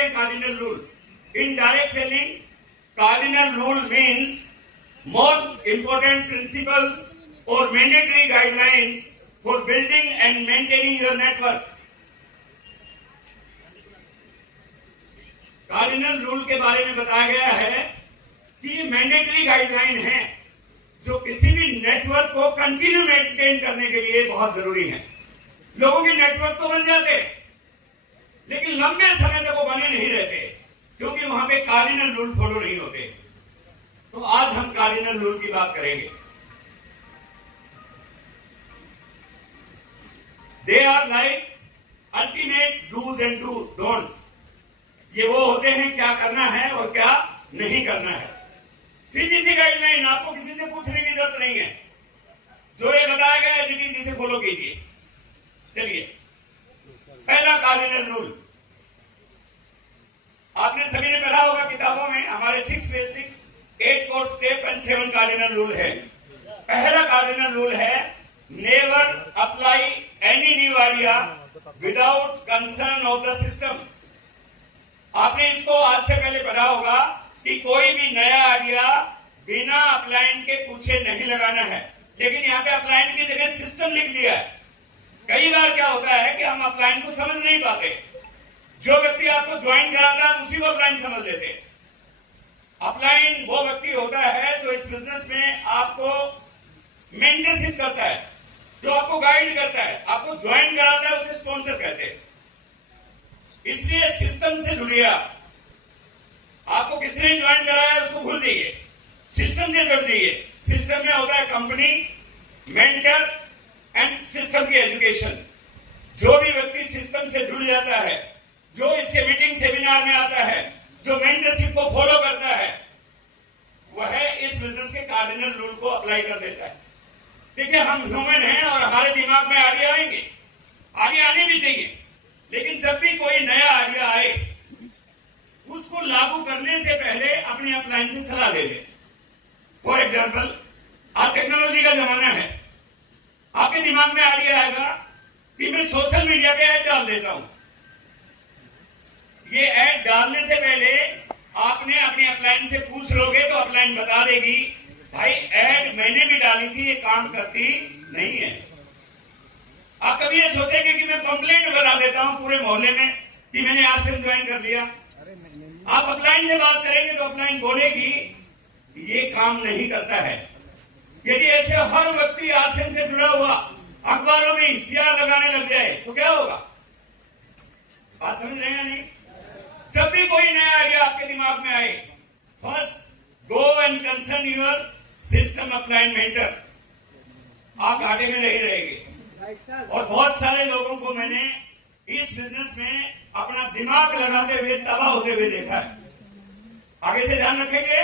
हैं cardinal rule. In direct selling cardinal rule means most important principles or mandatory guidelines for building and maintaining your network. Cardinal rule के बारे में बताया गया है कि ये मैंडेटरी गाइडलाइन है जो किसी भी नेटवर्क को कंटिन्यू मेंटेन करने के लिए बहुत जरूरी है। लोगों के नेटवर्क तो बन जाते लेकिन लंबे समय तक वो बने नहीं रहते क्योंकि वहां पे कार्डिनल रूल फॉलो नहीं होते। तो आज हम कार्डिनल रूल की बात करेंगे। They are like ultimate dos and don'ts. ये वो होते हैं क्या करना है और क्या नहीं करना है। सीधी सी गाइडलाइन, आपको किसी से पूछने की जरूरत नहीं है। जो ये बताया गया है जीटी से फॉलो कीजिए। चलिए, पहला कार्डिनल रूल आपने सभी ने पढ़ा होगा किताबों में। हमारे 6 basics, 8 core step and 7 cardinal rule है। पहला कार्डिनल रूल है never apply any new idea without concern of the system. आपने इसको आज से पहले पढ़ा होगा कि कोई भी नया आइडिया बिना अपलाइन के पूछे नहीं लगाना है। लेकिन यहाँ पे अपलाइन की जगह सिस्टम लिख दिया है। कई बार क्या होता है कि हम अपलाइन को समझ नहीं पाते। जो व्यक्ति आपको ज्वाइन कराता है उसी को अपलाइन समझ लेते हैं। अपलाइन वो व्यक्ति होता है जो इस बिजनेस में आपको मेंटरशिप करता है, जो आपको गाइड करता है, आपको ज्वाइन कराता है, उसे स्पॉन्सर कहते हैं। इसलिए सिस्टम से जुड़िए। आपको किसने ज्वाइन कराया है उसको भूल जाइए, सिस्टम से जुड़ जाइए। सिस्टम में होता है कंपनी, मेंटर एंड सिस्टम की एजुकेशन। जो भी व्यक्ति सिस्टम से जुड़ जाता है, जो इसके मीटिंग सेमिनार में आता है, जो मेंटरशिप को फॉलो करता है, वह इस बिजनेस के कार्डिनल रूल को अप्लाई कर देता है। देखिए, हम ह्यूमन हैं और हमारे दिमाग में आइडिया आएंगे, आइडिया आने भी चाहिए। लेकिन जब भी कोई नया आइडिया आए उसको लागू करने से पहले अपनी अपलाइन से सलाह ले लें। फॉर एग्जाम्पल, आज टेक्नोलॉजी का जमाना है। आपके दिमाग में आइडिया आएगा कि मैं सोशल मीडिया पे ऐड डाल देता हूं। ये ऐड डालने से पहले आपने अपनी अपलाइन से पूछ लोगे तो अपलाइन बता देगी भाई ऐड मैंने भी डाली थी, ये काम करती नहीं है। आप कभी ये सोचेंगे कि मैं कंप्लेंट करा देता हूं पूरे मोहल्ले में कि मैंने आरसीएम ज्वाइन कर लिया। आप अपलाइन से बात करेंगे तो अपलाइन बोलेगी ये काम नहीं करता है। यदि ऐसे हर व्यक्ति आरसीएम से जुड़ा हुआ अखबारों में इश्तिहार लगाने लग जाए तो क्या होगा? बात समझ रहे हैं नहीं? जब भी कोई नया आइडिया आपके दिमाग में आए, first go and concern your system upline mentor. आप घाटे में नहीं रहेंगे। और बहुत सारे लोगों को मैंने इस बिजनेस में अपना दिमाग लगाते हुए तबाह होते हुए देखा है। आगे से ध्यान रखेंगे।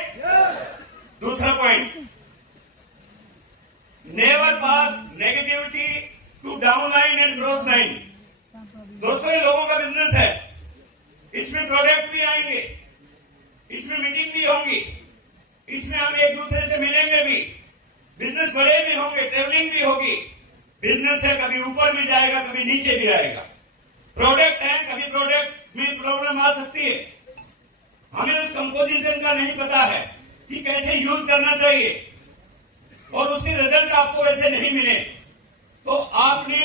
दूसरा point, never pass negativity to down line and cross line. दोस्तों, ये लोगों का बिजनेस है। इसमें प्रोडक्ट भी आएंगे, इसमें मीटिंग भी होंगी, इसमें हम एक दूसरे से मिलेंगे भी, बिजनेस बड़े भी होंगे, ट्रेवलिंग भी होगी। बिजनेस है, कभी ऊपर भी जाएगा, कभी नीचे भी आएगा। प्रोडक्ट है, कभी प्रोडक्ट में प्रॉब्लम आ सकती है। हमें उस कंपोजिशन का नहीं पता है कि कैसे यूज करना चाहिए और उसके रिजल्ट आपको वैसे नहीं मिले तो आपने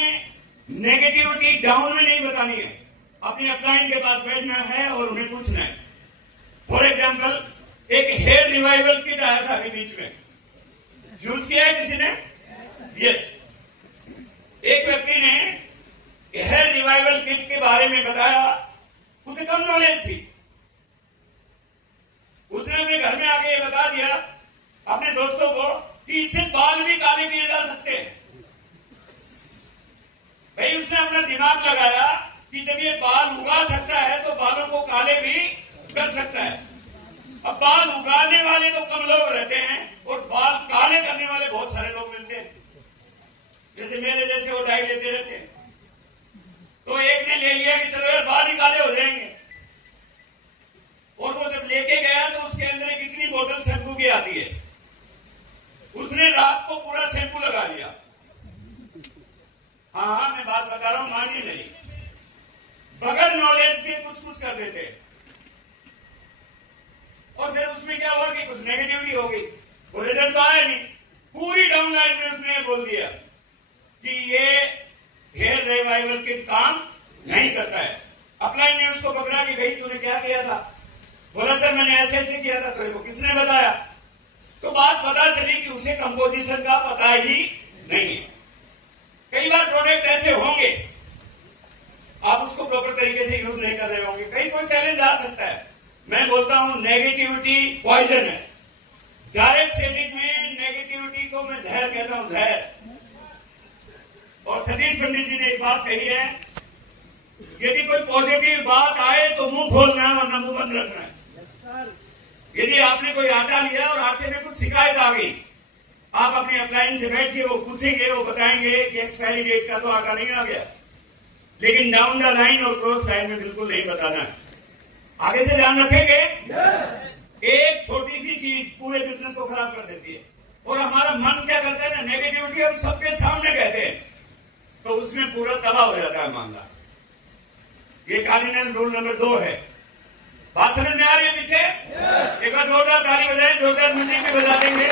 नेगेटिविटी डाउन में नहीं बतानी है। अपने अपलाइन के पास बैठना है और उन्हें पूछना है। फॉर एग्जाम्पल, एक हेयर रिवाइवल किट आया था अभी बीच में, यूज किया है किसी ने? यस। एक व्यक्ति ने हेयर रिवाइवल किट के बारे में बताया, उसे कम नॉलेज थी। उसने अपने घर में आके ये बता दिया अपने दोस्तों को कि इससे बाल भी काले किए जा सकते हैं। भाई, उसने अपना दिमाग लगाया कि जब ये बाल उगा सकता है तो बालों को काले भी कर सकता है। अब बाल उगाने वाले तो कम लोग रहते हैं और बाल काले करने वाले बहुत सारे लोग मिलते हैं। जैसे मेरे जैसे वो डाई लेते रहते हैं। तो एक ने ले लिया कि चलो यार बाल ही काले हो जाएंगे, और वो जब लेके गया तो उसके अंदर कितनी बोतल शैम्पू की आती है, उसने रात को पूरा शैम्पू लगा लिया। हाँ, मैं बात बता रहा हूं, मानिए नहीं। बगैर नॉलेज के कुछ कुछ कर देते। और फिर उसमें क्या हुआ कि कुछ नेगेटिविटी हो गई, वो रिजल्ट तो आया नहीं। पूरी डाउनलाइन में उसने बोल दिया कि ये हेयर रिवाइवल किट काम नहीं करता है। अपलाइन ने उसको पकड़ा कि भाई तूने क्या किया था? बोला सर मैंने ऐसे ऐसे किया था। तो किसने बताया? तो बात पता चली कि उसे कंपोजिशन का पता ही नहीं है। कई बार प्रोडक्ट ऐसे होंगे आप उसको प्रॉपर तरीके से यूज नहीं कर रहे होंगे, कहीं कोई चैलेंज आ सकता है। मैं बोलता हूं नेगेटिविटी पॉइजन है। डायरेक्ट सेलिंग में नेगेटिविटी को मैं जहर कहता हूं, जहर। और सतीश पंडित जी ने एक बात कही है, यदि कोई पॉजिटिव बात आए तो मुंह खोलना है वरना मुंह बंद रखना है। यदि आपने कोई आटा लिया और आटे में कुछ शिकायत आ गई, आप अपने अपलाइन से बैठिए, वो पूछेंगे, वो बताएंगे कि एक्सपायरी डेट का तो आटा नहीं आ गया, लेकिन डाउन द लाइन और क्रॉस लाइन में बिल्कुल नहीं बताना है। आगे से ध्यान रखेंगे। एक छोटी सी चीज पूरे बिजनेस को खराब कर देती है। और हमारा मन क्या करता है ना, नेगेटिविटी हम सबके सामने कहते हैं, तो उसमें पूरा तबाह हो जाता है मामला। ये कार्डिनल रूल नंबर 2 है। बात समझ में आ रही है पीछे? एक बार जोरदार ताली बजाएं, जोरदार म्यूजिक भी बजा देंगे।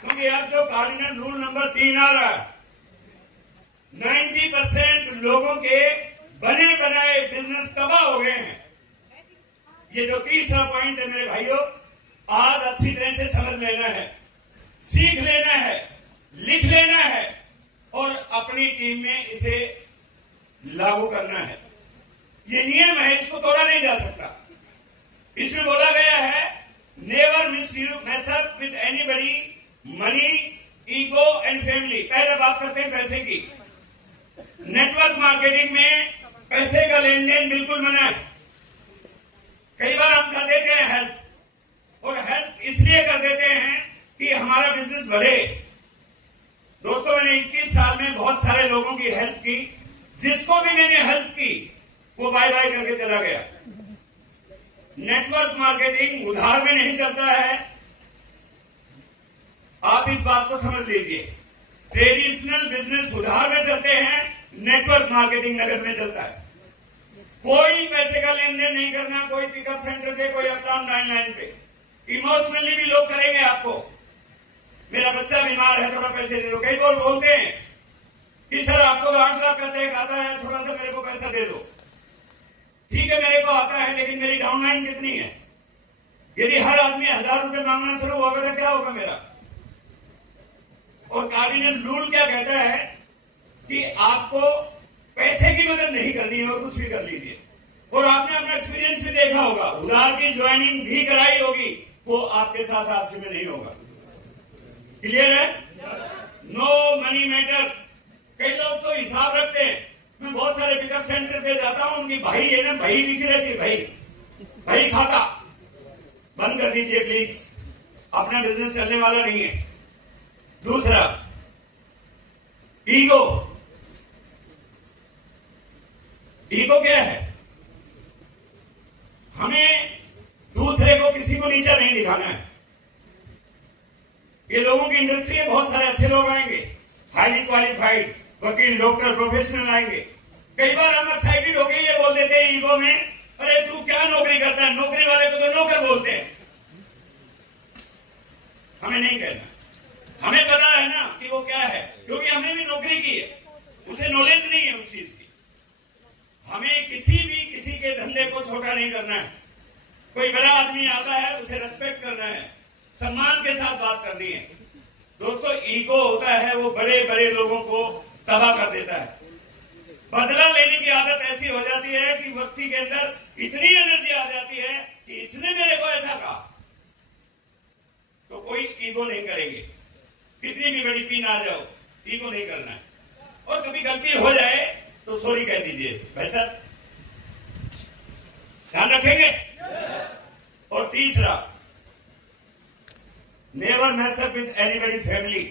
क्योंकि अब जो कार्डिनल रूल नंबर 3 आ रहा है, 90% लोगों के बने बनाए बिजनेस तबाह हो गए हैं। ये जो तीसरा पॉइंट है मेरे भाइयों, आज अच्छी तरह से समझ लेना है, सीख लेना है, लिख लेना है और अपनी टीम में इसे लागू करना है। ये नियम है, इसको तोड़ा नहीं जा सकता। इसमें बोला गया है never mess up with anybody, money, ego and family. पहले बात करते हैं पैसे की। नेटवर्क मार्केटिंग में पैसे का लेन देन बिल्कुल मना है। कई बार हम कर देते हैं हेल्प, और हेल्प इसलिए कर देते हैं कि हमारा बिजनेस बढ़े। दोस्तों मैंने 21 साल में बहुत सारे लोगों की हेल्प की, जिसको भी मैंने हेल्प की वो बाय बाय करके चला गया। नेटवर्क मार्केटिंग उधार में नहीं चलता है, आप इस बात को समझ लीजिए। ट्रेडिशनल बिजनेस उधार में चलते हैं, नेटवर्क मार्केटिंग नगद में चलता है। कोई पैसे का लेन देन नहीं करना, कोई पिकअप सेंटर पे, कोई अपलाइन लाइन पे। इमोशनली भी लोग करेंगे आपको, मेरा बच्चा बीमार है थोड़ा पैसे दे दो। कई लोग बोलते हैं कि सर आपको तो 8 लाख का चेक आता है, थोड़ा सा मेरे को पैसा दे दो। ठीक है मेरे को आता है, लेकिन मेरी डाउनलाइन कितनी है? यदि हर आदमी 1000 रुपए मांगना शुरू होगा तो क्या होगा मेरा? और कार्डिनल रूल क्या कहता है कि आपको पैसे की मदद नहीं करनी है और कुछ भी कर लीजिए। और आपने अपना एक्सपीरियंस भी देखा होगा, उधार की ज्वाइनिंग भी कराई होगी, वो आपके साथ हादसे में नहीं होगा। क्लियर है? No money matter. कई लोग तो हिसाब रखते हैं। मैं बहुत सारे पिकअप सेंटर पे जाता हूं, उनकी भाई है ना, भाई लिखी रहती है, भाई खाता। बंद कर दीजिए प्लीज, अपना बिजनेस चलने वाला नहीं है। दूसरा, ईगो। ईगो क्या है? हमें दूसरे को, किसी को नीचा नहीं दिखाना है। ये लोगों की इंडस्ट्री है, बहुत सारे अच्छे लोग आएंगे, हाईली क्वालिफाइड वकील, डॉक्टर, प्रोफेशनल आएंगे। कई बार हम एक्साइटेड हो गए ये बोल देते हैं ईगो में, अरे तू क्या नौकरी करता है? नौकरी वाले को तो नौकर बोलते हैं। हमें नहीं कहना, हमें पता है ना कि वो क्या है, क्योंकि हमने भी नौकरी की है, उसे नॉलेज नहीं है उस चीज की। हमें किसी के धंधे को छोटा नहीं करना है। कोई बड़ा आदमी आता है, उसे रेस्पेक्ट करना है, सम्मान के साथ बात करनी है। दोस्तों ईगो होता है, वो बड़े बड़े लोगों को तबाह कर देता है। बदला लेने की आदत ऐसी हो जाती है कि व्यक्ति के अंदर इतनी एनर्जी आ जाती है कि इसने मेरे को ऐसा कहा, तो कोई ईगो नहीं करेंगे। कितनी भी बड़ी पीन आ जाओ, ईगो नहीं करना है। और कभी गलती हो जाए तो सॉरी कह दीजिए, भाई साहब ध्यान रखेंगे। और तीसरा, never mess up with anybody family.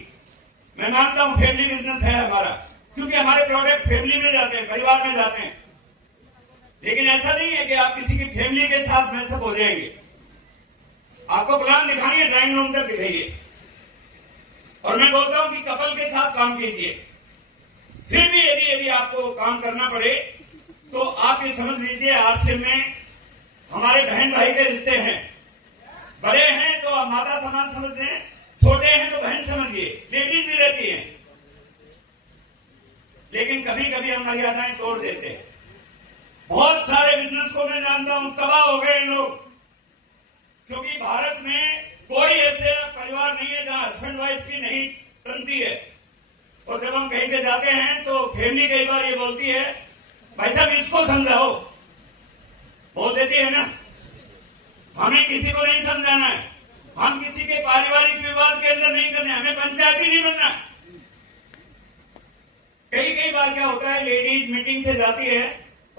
मैं मानता हूं फैमिली बिजनेस है हमारा, क्योंकि हमारे प्रोडक्ट फैमिली में जाते हैं, परिवार में जाते हैं। लेकिन ऐसा नहीं है कि आप किसी की फैमिली के साथ मैसअप हो जाएंगे। आपको प्लान दिखानी है, ड्राइंग रूम तक दिखाइए। और मैं बोलता हूं कि कपल के साथ काम कीजिए। फिर भी यदि आपको काम करना पड़े तो आप ये समझ लीजिए आरसीएम में हमारे बहन भाई के रिश्ते हैं। बड़े हैं तो आप माता समान समझिए, छोटे हैं तो बहन समझिए, लेडीज भी रहती हैं। लेकिन कभी कभी हम मर्यादाएं तोड़ देते हैं। बहुत सारे बिजनेस को मैं जानता हूं, तबाह हो गए लोग, क्योंकि भारत में कोई ऐसे परिवार नहीं है जहां हस्बैंड वाइफ की नहीं बनती है। और जब हम कहीं पे जाते हैं तो फैमिली कई बार ये बोलती है, भाई साहब इसको समझाओ, बोल देती है ना। हमें किसी को नहीं समझाना है, हम किसी के पारिवारिक विवाद के अंदर नहीं करना है, हमें पंचायती नहीं बनना है। कई बार क्या होता है, लेडीज मीटिंग से जाती है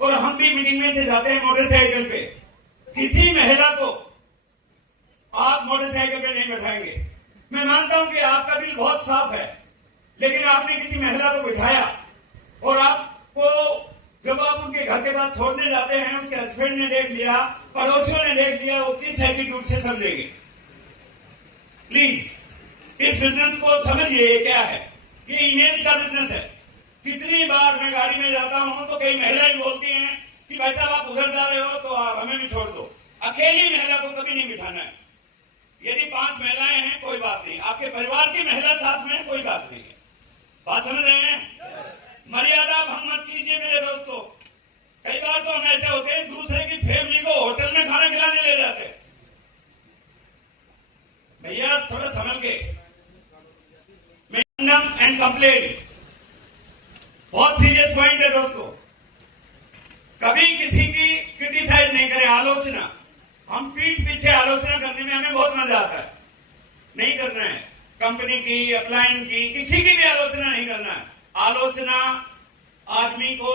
और हम भी मीटिंग में से जाते हैं मोटरसाइकिल पे, किसी महिला को आप मोटरसाइकिल पे नहीं बैठाएंगे। मैं मानता हूं कि आपका दिल बहुत साफ है, लेकिन आपने किसी महिला को बिठाया और आपको जब आप उनके घर के बाद छोड़ने जाते हैं, उसके हस्बैंड ने देख लिया, पड़ोसियों ने देख लिया, वो किस एटीट्यूड से समझेंगे। प्लीज इस बिजनेस को समझिए, ये क्या है, ये इमेज का बिजनेस है। कितनी बार मैं गाड़ी में जाता हूं तो कई महिलाएं बोलती हैं कि भाई साहब आप उधर जा रहे हो तो आप हमें भी छोड़ दो। अकेली महिला को कभी नहीं बिठाना है। यदि 5 महिलाएं हैं कोई बात नहीं, आपके परिवार की महिला साथ में कोई बात नहीं है। बात समझ रहे हैं? मर्यादा भंग मत कीजिए मेरे दोस्तों। कई बार तो हम ऐसे होते हैं, दूसरे की फैमिली को होटल में खाना खिलाने ले जाते हैं। भैया थोड़ा संभल के। एंड कंप्लेंट बहुत सीरियस पॉइंट है दोस्तों। कभी किसी की क्रिटिसाइज नहीं करें, आलोचना। हम पीठ पीछे आलोचना करने में हमें बहुत मजा आता है, नहीं करना है। कंपनी की, अपलाइन की, किसी की भी आलोचना नहीं करना है। आलोचना आदमी को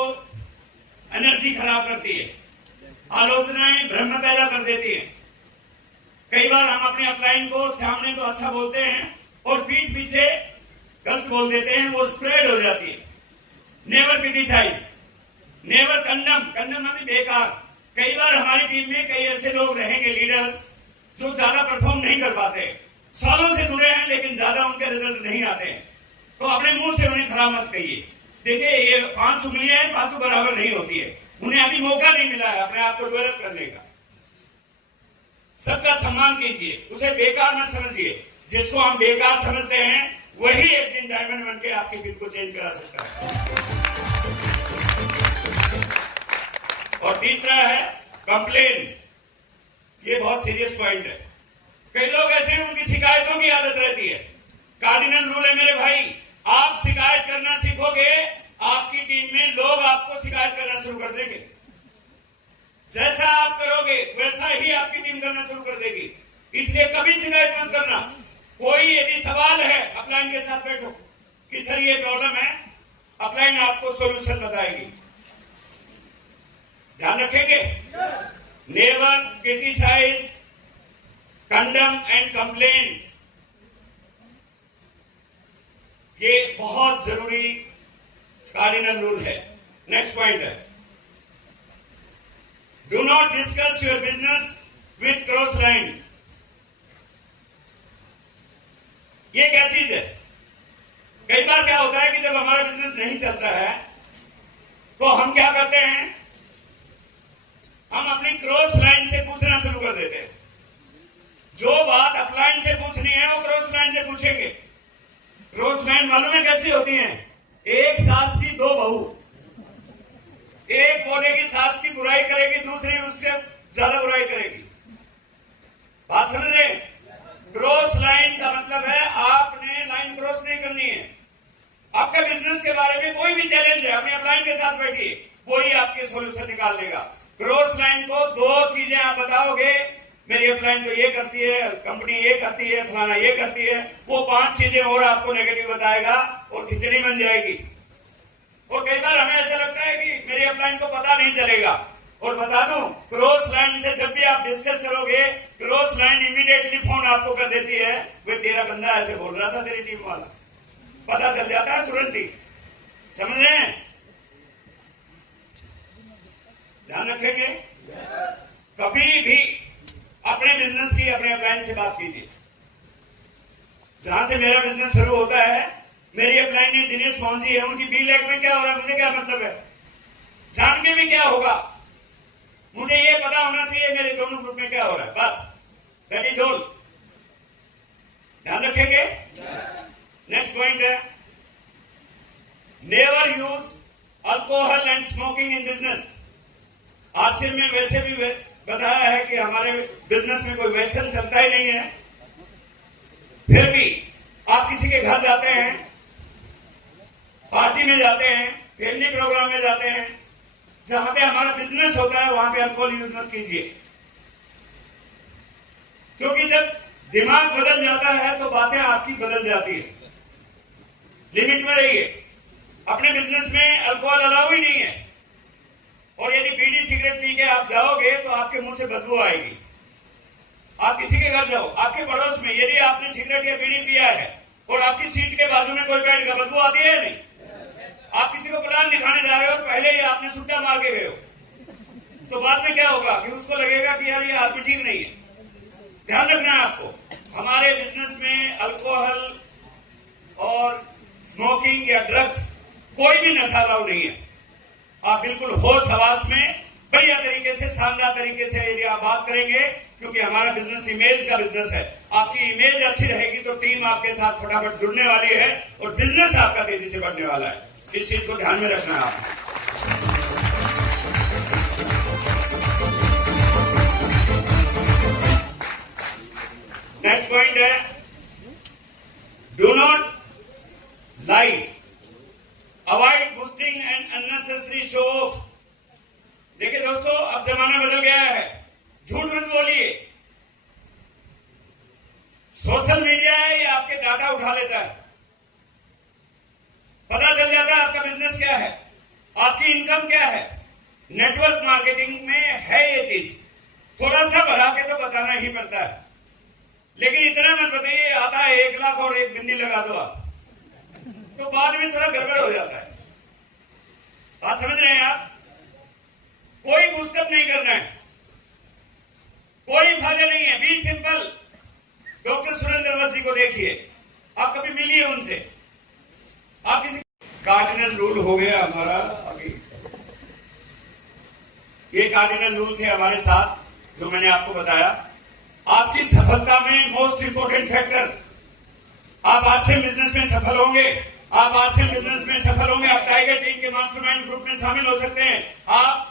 एनर्जी खराब करती है, आलोचनाएं भ्रम पैदा कर देती है। कई बार हम अपने अपलाइन को सामने तो अच्छा बोलते हैं और पीठ पीछे गलत बोल देते हैं, वो स्प्रेड हो जाती है। Never criticise, never condemn. Condemn हमें बेकार। कई बार हमारी टीम में कई ऐसे लोग रहेंगे, लीडर्स, जो ज्यादा परफॉर्म नहीं कर पाते, सालों से जुड़े हैं लेकिन ज्यादा उनके रिजल्ट नहीं आते हैं, तो अपने मुंह से उन्हें खराब मत कहिए। देखिए ये 5 उंगलियां हैं, 5 बराबर नहीं होती है। उन्हें अभी मौका नहीं मिला है अपने आप को डेवलप करने का। सबका सम्मान कीजिए, उसे बेकार मत समझिए। जिसको हम बेकार समझते हैं वही एक दिन डायमंड बन के आपकी फिट को चेंज करा सकता है। और तीसरा है कंप्लेन। ये बहुत सीरियस पॉइंट है। कई लोग ऐसे हैं, उनकी शिकायतों की आदत रहती है। कार्डिनल रूल है मेरे भाई, आप शिकायत करना सीखोगे, आपकी टीम में लोग आपको शिकायत करना शुरू कर देंगे। जैसा आप करोगे वैसा ही आपकी टीम करना शुरू कर देगी। इसलिए कभी शिकायत मत करना। कोई यदि सवाल है, अपलाइन के साथ बैठो कि सर ये प्रॉब्लम है, अपलाइन आपको सॉल्यूशन बताएगी। ध्यान रखेंगे। Never criticise, condemn and complain. ये बहुत जरूरी कार्डिनल रूल है। नेक्स्ट पॉइंट है, do not discuss your business with cross line. ये क्या चीज है? कई बार क्या होता है कि जब हमारा बिजनेस नहीं चलता है तो हम क्या करते हैं, हम अपनी क्रॉस लाइन से पूछना शुरू कर देते हैं। जो बात अपलाइन से पूछनी है वो क्रॉस लाइन से पूछेंगे। क्रॉस लाइन मालूम है कैसी होती है? एक सास की 2 बहू। एक बोले की सास की बुराई करेगी, दूसरी उससे ज्यादा बुराई करेगी। बात समझ रहे? क्रॉस लाइन का मतलब है आपने लाइन क्रॉस नहीं करनी है। आपका बिजनेस के बारे में कोई भी चैलेंज है, अपने अपलाइन के साथ बैठिए, कोई आपके सॉल्यूशन निकाल देगा। क्रॉस लाइन को 2 चीजें आप बताओगे, मेरी अपलाइन तो ये करती है, कंपनी ये करती है, फलाना ये करती है, वो 5 चीजें और आपको नेगेटिव बताएगा और खिचड़ी बन जाएगी। और कई बार हमें ऐसा लगता है कि मेरी अपलाइन को पता नहीं चलेगा। और बता दूं, क्रॉस लाइन से जब भी आप डिस्कस करोगे, क्रॉस लाइन इमीडिएटली फोन आपको कर देती है, वे तेरा बंदा ऐसे बोल रहा था, तेरी टीम वाला, पता चल जाता है तुरंत ही। समझ रहे हैं? ध्यान रखेंगे। कभी भी अपने बिजनेस की अपने अपलाइन से बात कीजिए। जहां से मेरा बिजनेस शुरू होता है मेरी अपलाइन ने दिनेश मोहन जी है, उनकी बी लैग में क्या हो रहा है मुझे क्या मतलब है, जान के भी क्या होगा, मुझे ये पता होना चाहिए मेरे दोनों ग्रुप में क्या हो रहा है, बस दैट इज ऑल। ध्यान रखेंगे। नेक्स्ट पॉइंट है never use alcohol and smoking in business. RCM में वैसे भी बताया है कि हमारे बिजनेस में कोई व्यसन चलता ही नहीं है, फिर भी आप किसी के घर जाते हैं, पार्टी में जाते हैं, फैमिली प्रोग्राम में जाते हैं, जहां पे हमारा बिजनेस होता है वहां पे अल्कोहल यूज मत कीजिए, क्योंकि जब दिमाग बदल जाता है तो बातें आपकी बदल जाती है। लिमिट में रहिए। अपने बिजनेस में अल्कोहल अलाउ ही नहीं है, और यदि बीड़ी सिगरेट पी के आप जाओगे तो आपके मुंह से बदबू आएगी। आप किसी के घर जाओ, आपके पड़ोस में यदि आपने सिगरेट या बीड़ी पिया है और आपकी सीट के बाजू में कोई बैठ गया, बदबू आती है नहीं? आप किसी को प्लान दिखाने जा रहे हो और पहले ही आपने सुट्टा मार के गए हो, तो बाद में क्या होगा कि उसको लगेगा कि यार ये आदमी ठीक नहीं है। ध्यान रखना है आपको। हमारे बिजनेस में अल्कोहल और स्मोकिंग या ड्रग्स कोई भी नशा अलाउ नहीं है। आप बिल्कुल होश हवास में बढ़िया तरीके से, शानदार तरीके से यदि आप बात करेंगे, क्योंकि हमारा बिजनेस इमेज का बिजनेस है। आपकी इमेज अच्छी रहेगी तो टीम आपके साथ फटाफट जुड़ने वाली है और बिजनेस आपका तेजी से बढ़ने वाला है। इस चीज को ध्यान में रखना है आपको। नेक्स्ट पॉइंट है do not lie, avoid boosting and unnecessary show off. देखिए दोस्तों, अब जमाना बदल गया है, झूठ मत बोलिए। सोशल मीडिया है, ये आपके डाटा उठा लेता है, पता चल जाता है आपका बिजनेस क्या है, आपकी इनकम क्या है। नेटवर्क मार्केटिंग में है ये चीज, थोड़ा सा बढ़ा के तो बताना ही पड़ता है, लेकिन इतना मत बताइए आता है 1 लाख और एक बिंदी लगा दो आप, तो बाद में थोड़ा गड़बड़ हो जाता है। बात समझ रहे हैं आप? कोई बूस्टअप नहीं करना है, कोई फायदा नहीं है। Be simple. Doctor Surendra Vats ji को देखिए, आप कभी मिलिए उनसे, आप किसी कार्डिनल रूल हो गया हमारा अभी। ये कार्डिनल रूल थे हमारे साथ, जो मैंने आपको बताया। आपकी सफलता में मोस्ट इंपोर्टेंट फैक्टर, आप आज से बिजनेस में सफल होंगे, आप आज से बिजनेस में सफल होंगे, आप टाइगर टीम के मास्टरमाइंड ग्रुप में शामिल हो सकते हैं, आप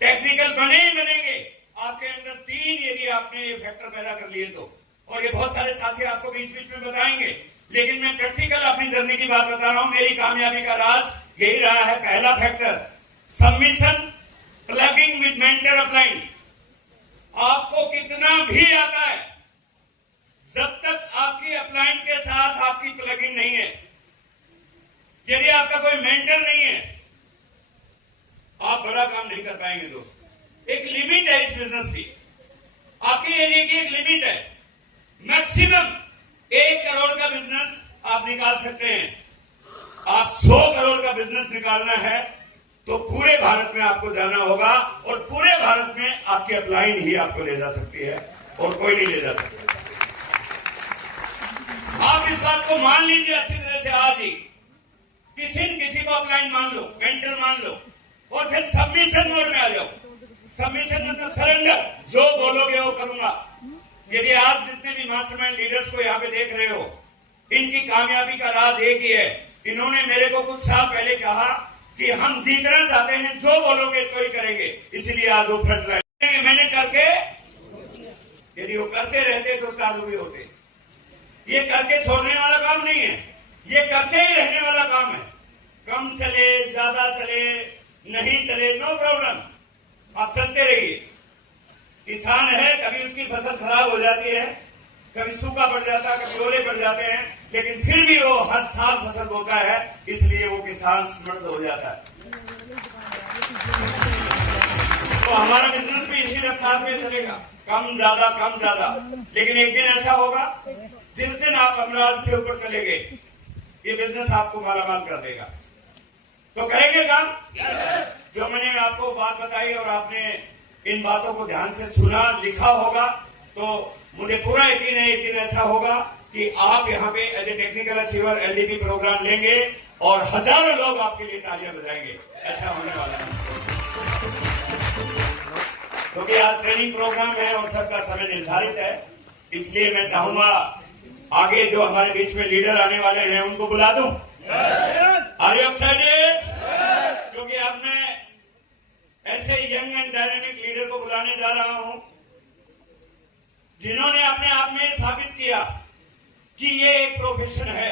टेक्निकल बने ही बनेंगे। आपके अंदर 3 यदि आपने ये फैक्टर पैदा कर लिए तो, और ये बहुत सारे साथी आपको बीच बीच में बताएंगे, लेकिन मैं प्रैक्टिकल अपनी जर्नी की बात बता रहा हूं। मेरी कामयाबी का राज यही रहा है। पहला factor submission plugging with mentor upline. आपको कितना भी आता है, जब तक आपकी अपलाइन के साथ आपकी प्लगिंग नहीं है, यदि आपका कोई मेंटर नहीं है, आप बड़ा काम नहीं कर पाएंगे दोस्त। एक लिमिट है इस बिजनेस की, आपके एरिया की एक लिमिट है। मैक्सिमम 1 करोड़ का बिजनेस आप निकाल सकते हैं। आप 100 करोड़ का बिजनेस निकालना है तो पूरे भारत में आपको जाना होगा, और पूरे भारत में आपकी अपलाइन ही आपको ले जा सकती है और कोई नहीं ले जा सकता। आप इस बात को मान लीजिए अच्छी तरह से आज ही। किसी को अपलाइन मान लो, मेंटर मान लो, और फिर सबमिशन मोड में आ जाओ। सबमिशन मतलब सरेंडर, जो बोलोगे वो करूंगा। यदि आप जितने भी मास्टरमाइंड लीडर्स को यहाँ पे देख रहे हो, इनकी कामयाबी का राज एक ही है। इन्होंने मेरे को कुछ साल पहले कहा कि हम जीतना चाहते हैं, जो बोलोगे तो ही करेंगे, इसीलिए आज वो फ्रंट लाइन मैंने करके, यदि वो करते रहते तो स्टार भी होते। ये करके छोड़ने वाला काम नहीं है, ये करके ही रहने वाला काम है। कम चले, ज्यादा चले, नहीं चले, नो प्रॉब्लम, आप चलते रहिए। किसान है, कभी उसकी फसल खराब हो जाती है, कभी सूखा पड़ जाता है, कभी ओले पड़ जाते हैं, लेकिन फिर भी वो हर साल फसल बोता है, इसलिए वो किसान समृद्ध हो जाता है। तो हमारा बिजनेस भी इसी रफ्तार में चलेगा, कम ज्यादा कम ज्यादा। लेकिन एक दिन ऐसा होगा जिस दिन आप अमराज से ऊपर चले गए, ये बिजनेस आपको मालामाल कर देगा। तो करेंगे काम। जो मैंने आपको बात बताई और आपने इन बातों को ध्यान से सुना, लिखा होगा, तो मुझे पूरा यकीन है एक दिन ऐसा होगा कि आप यहाँ पे as a technical achiever L D P programme लेंगे और हजारों लोग आपके लिए तालियां बजाएंगे। ऐसा होने वाला है क्योंकि आज ट्रेनिंग प्रोग्राम है और सबका समय निर्धारित है। इसलिए मैं चाहूंगा आगे जो हमारे बीच में लीडर आने वाले हैं उनको बुला दूं। Are you excited? क्योंकि अब मैं ऐसे यंग एंड डायनेमिक लीडर को बुलाने जा रहा हूं जिन्होंने अपने आप में साबित किया कि ये एक प्रोफेशन है।